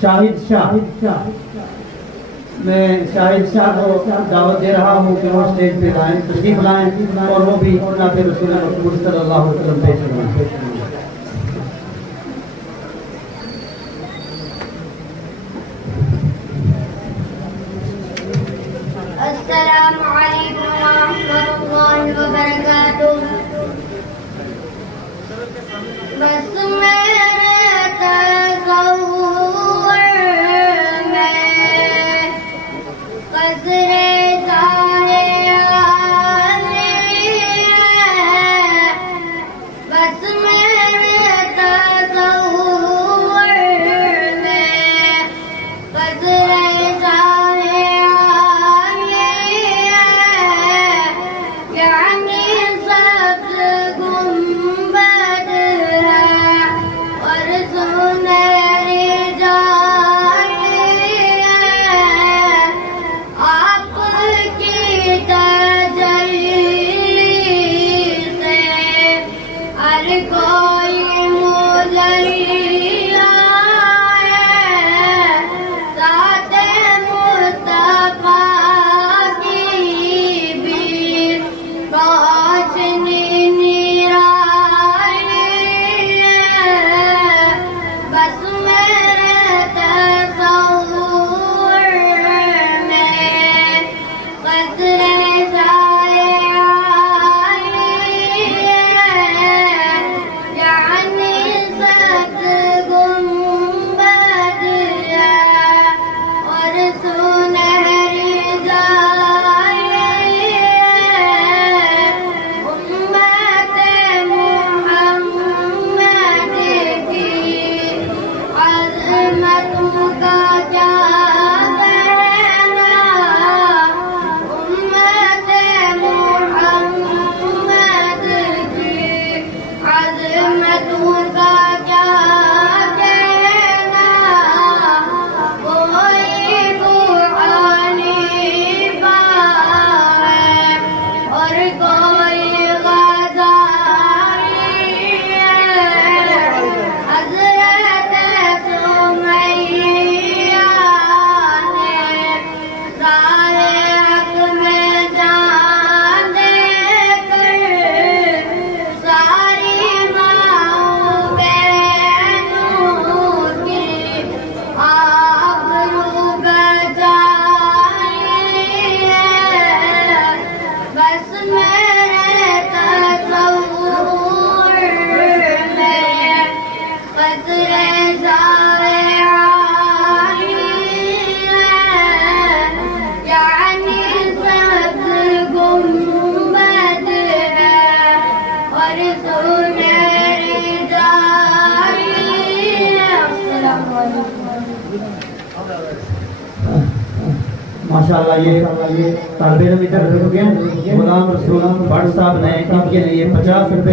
शाहिद शाह, मैं शाहिद शाह को दावत दे रहा हूँ कि वो स्टेज पे लाएं, तशरीफ लाएं और वो भी नाते रसूल सल्लल्लाहु अलैहि वसल्लम पेश करवाएं। अस्सलामु अलैकुम रहमतुल्लाहि व बरकातुहू। बस मेरे तसव्वुर में कदरे जाने आने हैं। बस मेरे तसव्वुर में कदरे जाने आने हैं। यानी सब्ज़ गुंबद है और सुनहरी जाने है। आपकी तजल्ली से हर कोई मुजल्ला है। साथे मुस्तफा की भी रोशनी निराली है। बस मेरे तसव्वुर में कदरे जाए आनी है। यानी सब्ज़ गुंबद है और सुनहरी जाए है। उम्मत मुहम्मद की अज़मतों का क्या कहना। उम्मत मुहम्मद की अज़मतों का क्या कहना। कोई बुआनी है और कोई ग़ज़ाली है। हज़रत सुमैया ने सारे हक़ में जान देकर सारी माओ बहनों की आबरू बचाई है। बस मेरे तसव्वुर में कदरे जाए आनी है। यानी सब्ज़ गुंबद है और सुनहरी जाली है। अस्सलामु अलैकुम। माशाअल्लाह ये तालिब इल्म इधर रुक गए। गुलाम रसूल भट्ट साहब ने इनके लिए 50 रुपए